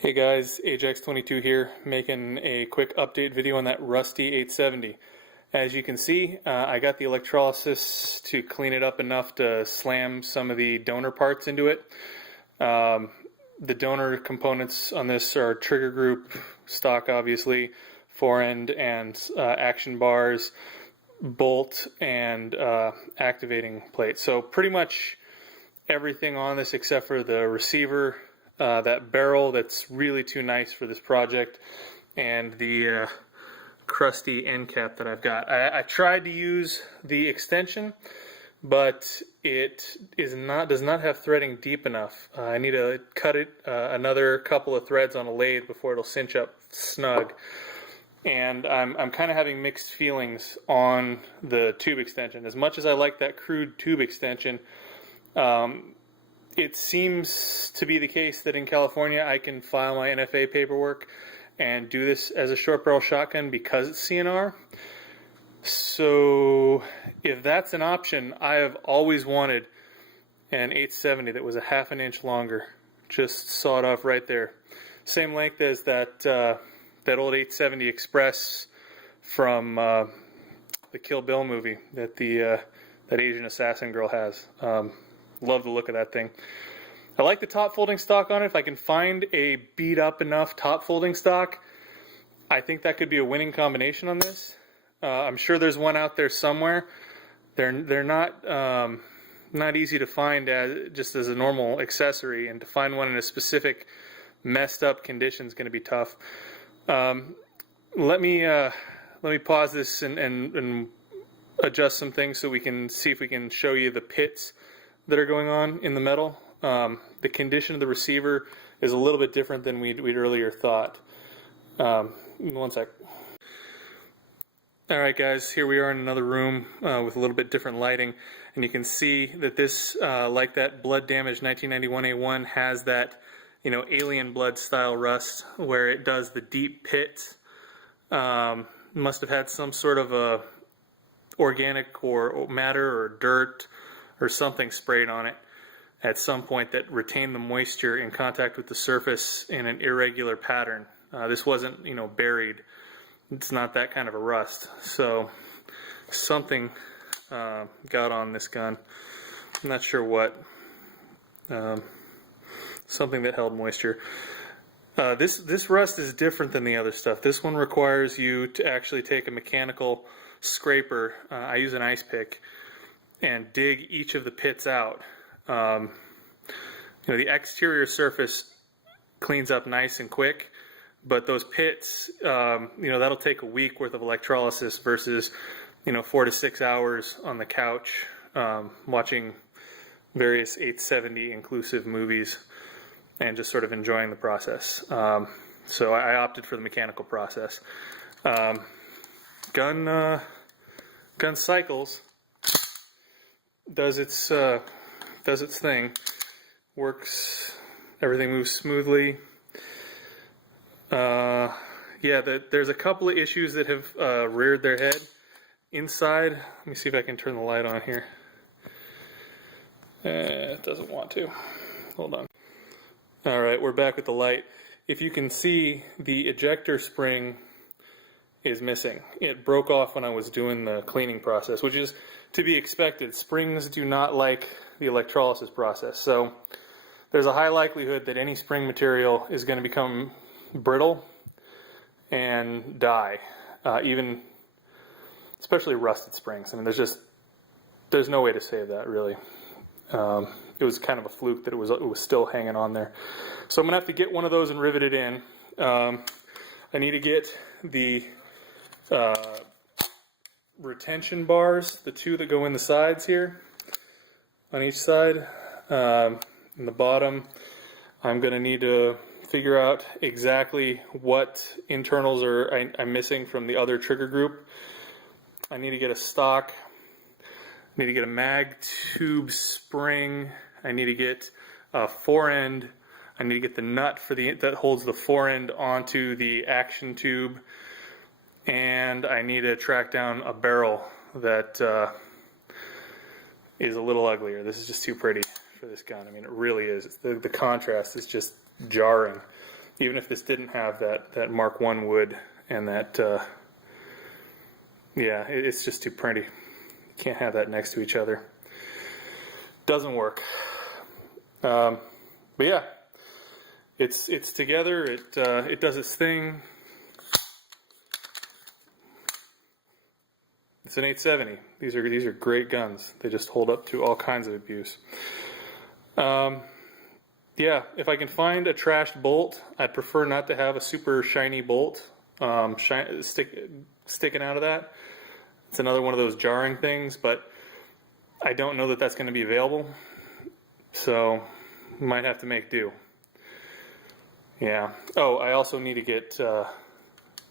Hey guys, AJAX 22 here, making a quick update video on that rusty 870. As you can see, I got the electrolysis to clean it up enough to slam some of the donor parts into it. The donor components on this are trigger group, stock obviously, forend and action bars, bolt, and activating plate. So pretty much everything on this except for the receiver, that barrel that's really too nice for this project, and the crusty end cap that I've got. I tried to use the extension, but it does not have threading deep enough. I need to cut it another couple of threads on a lathe before it'll cinch up snug. And I'm kind of having mixed feelings on the tube extension. As much as I like that crude tube extension, it seems to be the case that in California I can file my NFA paperwork and do this as a short barrel shotgun because it's CNR. So if that's an option, I have always wanted an 870 that was a ½ an inch longer. Just saw it off right there. Same length as that old 870 Express from the Kill Bill movie that that Asian assassin girl has. Love the look of that thing. I like the top folding stock on it. If I can find a beat up enough top folding stock, I think that could be a winning combination on this. I'm sure there's one out there somewhere. They're not easy to find just as a normal accessory, and to find one in a specific messed up condition is going to be tough. Let me pause this and adjust some things so we can see if we can show you the pits that are going on in the metal. The condition of the receiver is a little bit different than we'd earlier thought. One sec. Alright guys, here we are in another room with a little bit different lighting, and you can see that this, like that blood damaged 1991A1, has that, alien blood style rust where it does the deep pits. Must have had some sort of a organic or matter or dirt or something sprayed on it at some point that retained the moisture in contact with the surface in an irregular pattern. This wasn't, buried. It's not that kind of a rust. So something got on this gun. I'm not sure what. Something that held moisture. This rust is different than the other stuff. This one requires you to actually take a mechanical scraper. I use an ice pick and dig each of the pits out. The exterior surface cleans up nice and quick, but those pits, that'll take a week worth of electrolysis versus, 4 to 6 hours on the couch watching various 870 inclusive movies and just sort of enjoying the process. So I opted for the mechanical process. Gun cycles. Does its thing, works, everything moves smoothly. There's a couple of issues that have reared their head inside. Let me see if I can turn the light on here. It doesn't want to. Hold on. Alright, we're back with the light. If you can see, the ejector spring is missing. It broke off when I was doing the cleaning process, which is to be expected. Springs do not like the electrolysis process, so there's a high likelihood that any spring material is going to become brittle and die, especially rusted springs. I mean, there's no way to save that, really. It was kind of a fluke that it was still hanging on there. So I'm gonna have to get one of those and rivet it in. I need to get the retention bars, the two that go in the sides here, on each side. In the bottom, I'm going to need to figure out exactly what internals I'm missing from the other trigger group. I need to get a stock. I need to get a mag tube spring. I need to get a forend. I need to get the nut that holds the forend onto the action tube. And I need to track down a barrel that is a little uglier. This is just too pretty for this gun. I mean, it really is. The contrast is just jarring. even if this didn't have that Mark I wood and that, yeah, it's just too printy. You can't have that next to each other. Doesn't work. But yeah, it's together. It does its thing. It's an 870. These are great guns. They just hold up to all kinds of abuse. Yeah, if I can find a trashed bolt, I'd prefer not to have a super shiny bolt sticking out of that. It's another one of those jarring things, but I don't know that that's going to be available, so might have to make do. Yeah. Oh, I also need to get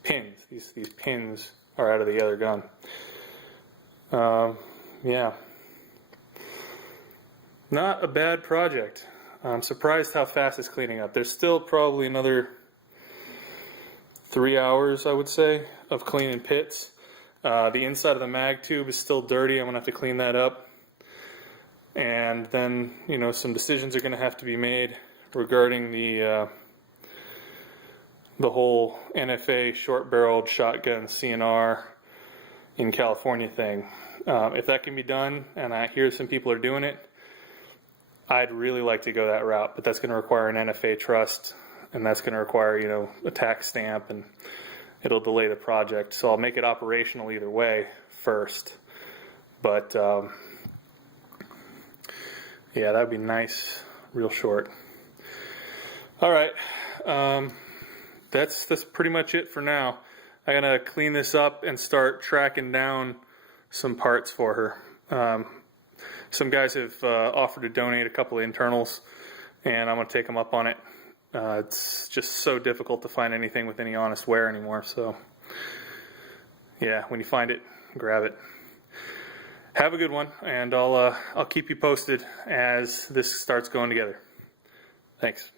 pins. These pins are out of the other gun. Yeah. Not a bad project. I'm surprised how fast it's cleaning up. There's still probably another 3 hours, I would say, of cleaning pits. The inside of the mag tube is still dirty. I'm going to have to clean that up. And then, you know, some decisions are going to have to be made regarding the whole NFA short-barreled shotgun CNR in California thing. If that can be done, and I hear some people are doing it, I'd really like to go that route, but that's going to require an NFA trust, and that's going to require, you know, a tax stamp, and it'll delay the project. So I'll make it operational either way first. But yeah, that would be nice, real short. All right, that's pretty much it for now. I'm gonna clean this up and start tracking down some parts for her. Some guys have offered to donate a couple of internals, and I'm going to take them up on it. It's just so difficult to find anything with any honest wear anymore. So, yeah, when you find it, grab it. Have a good one, and I'll keep you posted as this starts going together. Thanks.